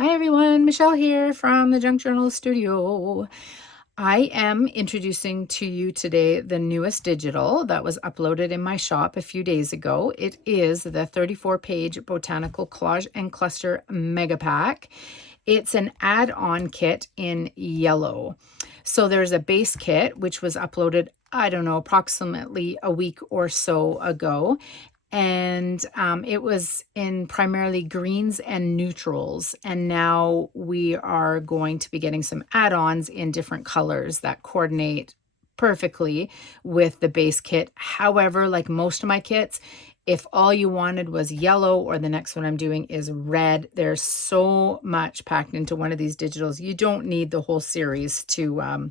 Hi everyone, Michelle here from the Junk Journal Studio. I am introducing to you today the newest digital that was uploaded in my shop a few days ago. It is the 34-page Botanical Collage and Cluster Mega Pack. It's an add-on kit in yellow. So there's a base kit, which was uploaded, I don't know, approximately a week or so ago. And it was in primarily greens and neutrals. And now we are going to be getting some add-ons in different colors that coordinate perfectly with the base kit. However, like most of my kits, if all you wanted was yellow, or the next one I'm doing is red, there's so much packed into one of these digitals. You don't need the whole series to,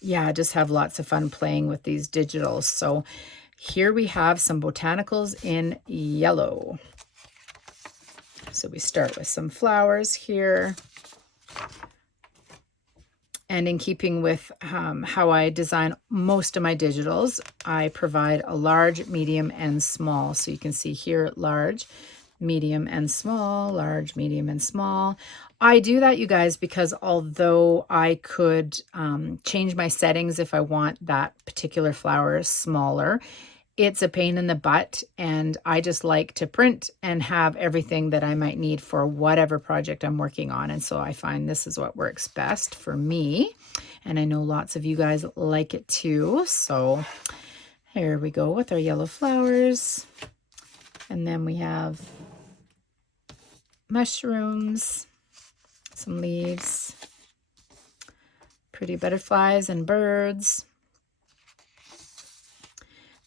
yeah, just have lots of fun playing with these digitals. So here we have some botanicals in yellow. So we start with some flowers here. And in keeping with how I design most of my digitals, I provide a large, medium, and small. So you can see here, large, medium, and small, large, medium, and small. I do that, you guys, because although I could change my settings if I want that particular flower smaller, it's a pain in the butt, and I just like to print and have everything that I might need for whatever project I'm working on. And so I find this is what works best for me. And I know lots of you guys like it too. So here we go with our yellow flowers. And then we have mushrooms, some leaves, pretty butterflies and birds.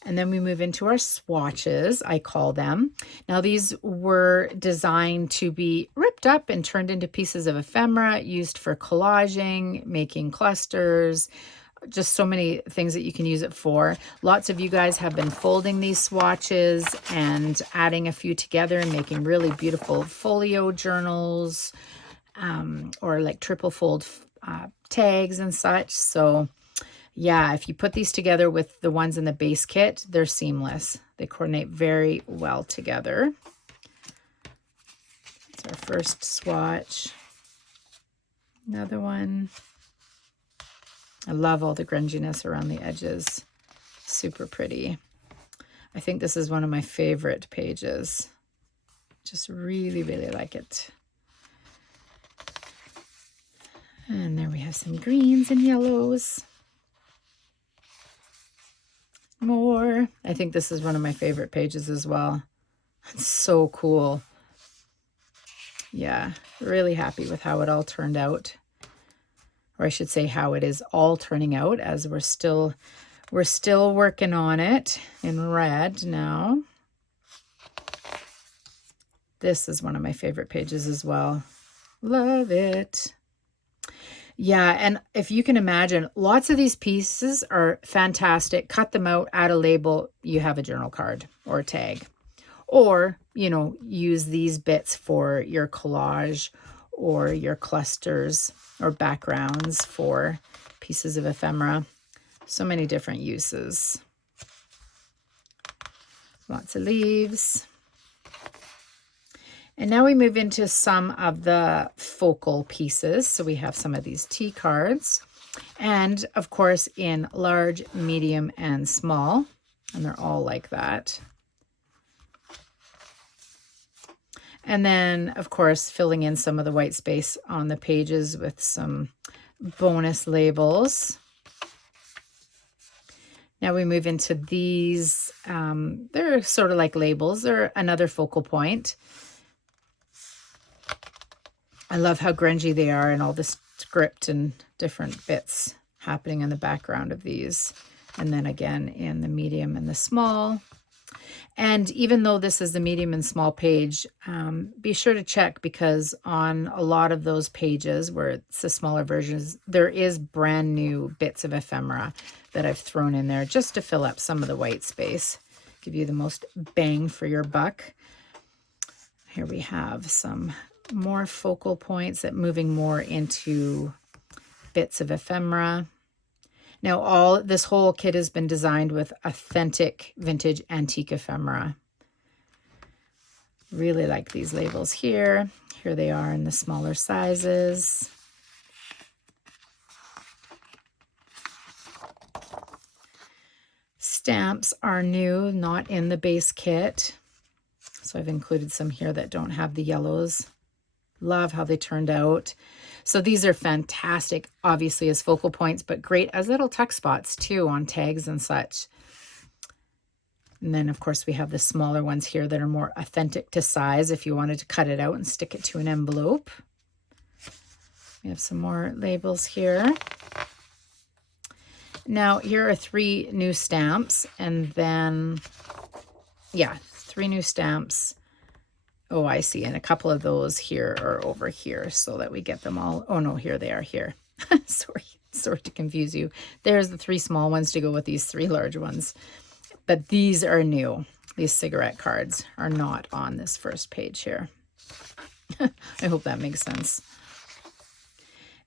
And then we move into our swatches, I call them. Now these were designed to be ripped up and turned into pieces of ephemera, used for collaging, making clusters, just so many things that you can use it for. Lots of you guys have been folding these swatches and adding a few together and making really beautiful folio journals, or like triple fold tags and such. So yeah, if you put these together with the ones in the base kit, they're seamless. They coordinate very well together. That's our first swatch. Another one. I love all the grunginess around the edges. Super pretty. I think this is one of my favorite pages. Just really, really like it. And there we have some greens and yellows. More. I think this is one of my favorite pages as well. It's so cool. Yeah, really happy with how it all turned out. Or I should say how it is all turning out, as we're still working on it in red now. This is one of my favorite pages as well. Love it. Yeah, and if you can imagine, lots of these pieces are fantastic. Cut them out, add a label, you have a journal card or a tag. Or, you know, use these bits for your collage or your clusters or backgrounds for pieces of ephemera. So many different uses. Lots of leaves. And now we move into some of the focal pieces. So we have some of these tea cards, and of course in large, medium, and small, and they're all like that. And then of course filling in some of the white space on the pages with some bonus labels. Now we move into these, they're sort of like labels. They're another focal point. I love how grungy they are and all the script and different bits happening in the background of these. And then again in the medium and the small. And even though this is the medium and small page, be sure to check, because on a lot of those pages where it's the smaller versions, there is brand new bits of ephemera that I've thrown in there just to fill up some of the white space. Give you the most bang for your buck. Here we have some more focal points that moving more into bits of ephemera. Now this whole kit has been designed with authentic vintage antique ephemera. Really like these labels here. Here they are in the smaller sizes. Stamps are new, not in the base kit. So I've included some here that don't have the yellows. Love how they turned out. So these are fantastic, obviously as focal points, but great as little tuck spots too on tags and such. And then of course we have the smaller ones here that are more authentic to size if you wanted to cut it out and stick it to an envelope. We have some more labels here. Now here are 3 new stamps, and then, yeah, 3 new stamps. Oh, I see. And a couple of those here are over here so that we get them all. Oh, no, here they are here. Sorry to confuse you. There's the 3 small ones to go with these 3 large ones. But these are new. These cigarette cards are not on this first page here. I hope that makes sense.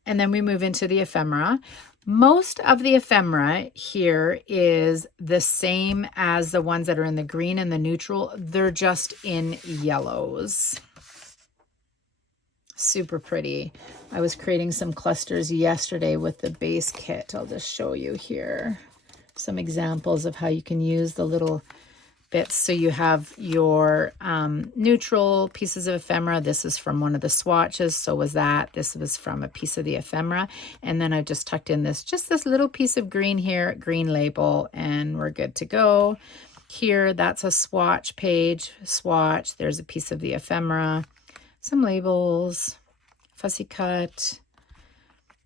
And then we move into the ephemera. Most of the ephemera here is the same as the ones that are in the green and the neutral. They're just in yellows. Super pretty. I was creating some clusters yesterday with the base kit. I'll just show you here some examples of how you can use the little bits. So you have your neutral pieces of ephemera. This is from one of the swatches. So was that. This was from a piece of the ephemera. And then I just tucked in just this little piece of green here, green label, and we're good to go. Here, that's a swatch page. Swatch. There's a piece of the ephemera. Some labels. Fussy cut.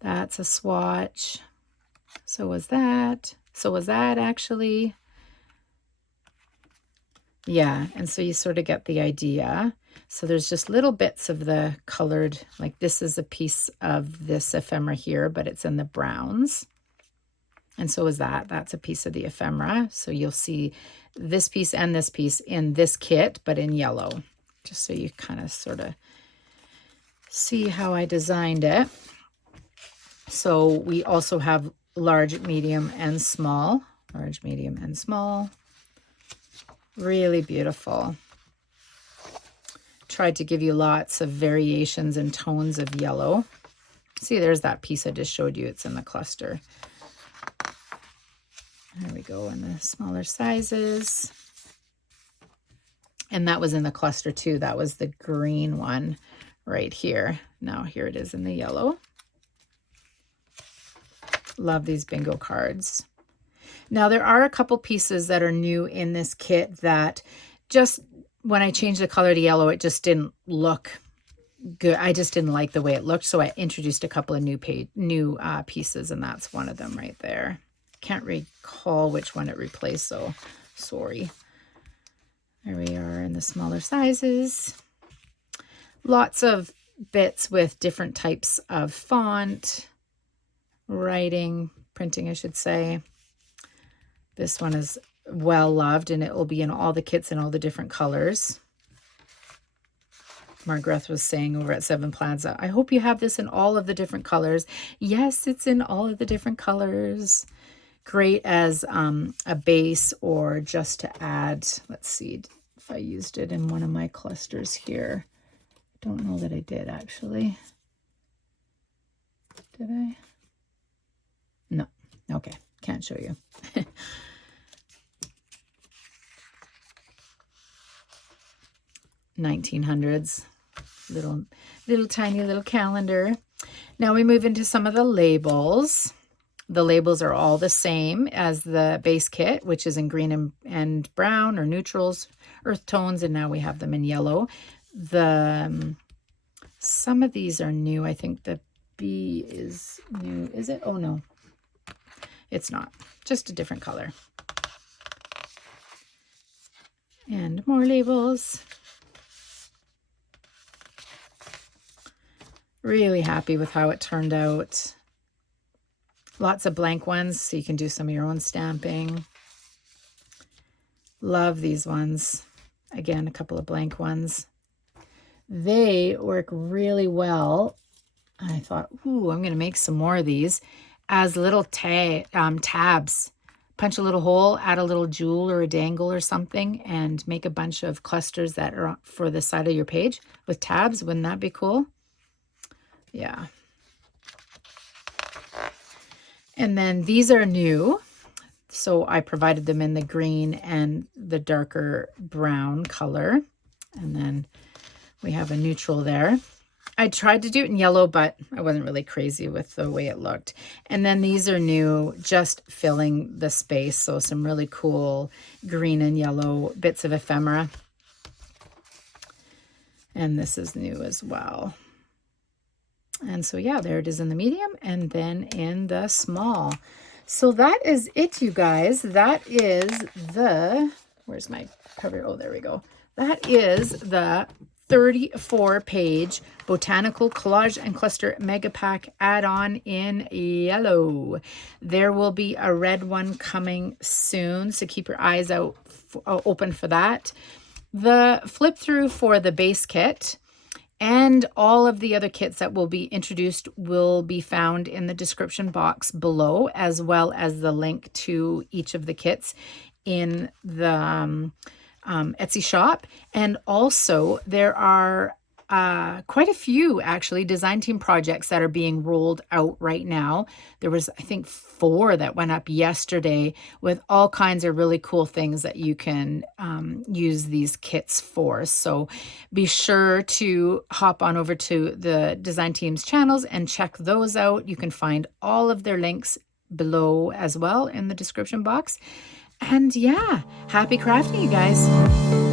That's a swatch. So was that. So was that actually. Yeah, and so you sort of get the idea. So there's just little bits of the colored, like this is a piece of this ephemera here, but it's in the browns. And so is that. That's a piece of the ephemera. So you'll see this piece and this piece in this kit, but in yellow, just so you kind of sort of see how I designed it. So we also have large, medium, and small. Large, medium, and small. Really beautiful. Tried to give you lots of variations and tones of yellow. See, there's that piece I just showed you. It's in the cluster. There we go, in the smaller sizes. And that was in the cluster too. That was the green one right here. Now here it is in the yellow. Love these bingo cards. Now, there are a couple pieces that are new in this kit that just, when I changed the color to yellow, it just didn't look good. I just didn't like the way it looked, so I introduced a couple of new pieces, and that's one of them right there. Can't recall which one it replaced, so sorry. There we are in the smaller sizes. Lots of bits with different types of font, writing, printing, I should say. This one is well loved, and it will be in all the kits in all the different colors. Margreth was saying over at Seven Plaza, I hope you have this in all of the different colors. Yes, it's in all of the different colors. Great as a base or just to add. Let's see if I used it in one of my clusters here. Don't know that I did, actually. Did I? No. Okay. Can't show you. 1900s, little tiny little calendar. Now we move into some of the labels. The labels are all the same as the base kit, which is in green and brown or neutrals, earth tones, and now we have them in yellow. Some of these are new. I think the B is new. Is it? Oh no, it's not. Just a different color. And more labels. Really happy with how it turned out. Lots of blank ones, so you can do some of your own stamping. Love these ones. Again, a couple of blank ones. They work really well. I thought, ooh, I'm going to make some more of these as little tabs punch a little hole, add a little jewel or a dangle or something, and make a bunch of clusters that are for the side of your page with tabs. Wouldn't that be cool? Yeah. And then these are new. So I provided them in the green and the darker brown color. And then we have a neutral there. I tried to do it in yellow, but I wasn't really crazy with the way it looked. And then these are new, just filling the space. So some really cool green and yellow bits of ephemera. And this is new as well. And so, yeah, there it is in the medium and then in the small. So that is it, you guys. That is the, where's my cover? Oh, there we go. That is the 34-page Botanical Collage and Cluster Mega Pack add-on in yellow. There will be a red one coming soon, so keep your eyes out open for that. The flip through for the base kit and all of the other kits that will be introduced will be found in the description box below, as well as the link to each of the kits in the Etsy shop. And also there are quite a few actually design team projects that are being rolled out right now. There was, I think, 4 that went up yesterday with all kinds of really cool things that you can use these kits for. So be sure to hop on over to the design team's channels and check those out. You can find all of their links below as well in the description box. And yeah, happy crafting, you guys.